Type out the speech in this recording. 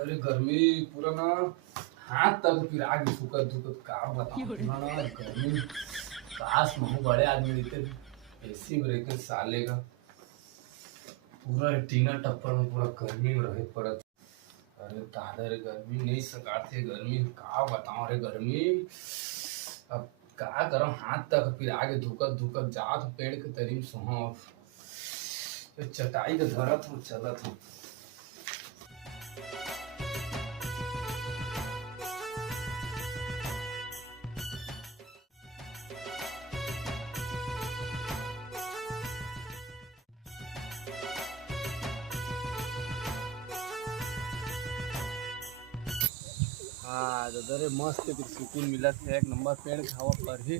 अरे गर्मी पूरा ना हाथ तक फिर आगे दुखत दुखत का बताऊं ना गर्मी। काश महू बड़े आदमी रहते एसी में रहते साले का पूरा टीना टप्पड़ में पूरा गर्मी में रहे पड़त। अरे दादा रे गर्मी नहीं सकाते गर्मी का बताऊं रे गर्मी। अब का करम हाथ तक फिर आगे धुकत धुकत जात पेड़ के तरीम सोहा चटाई के धरत हूँ चलत हूँ। हाँ दादा रे मस्त सुकून मिलत है एक नंबर पेड़ खावा पर ही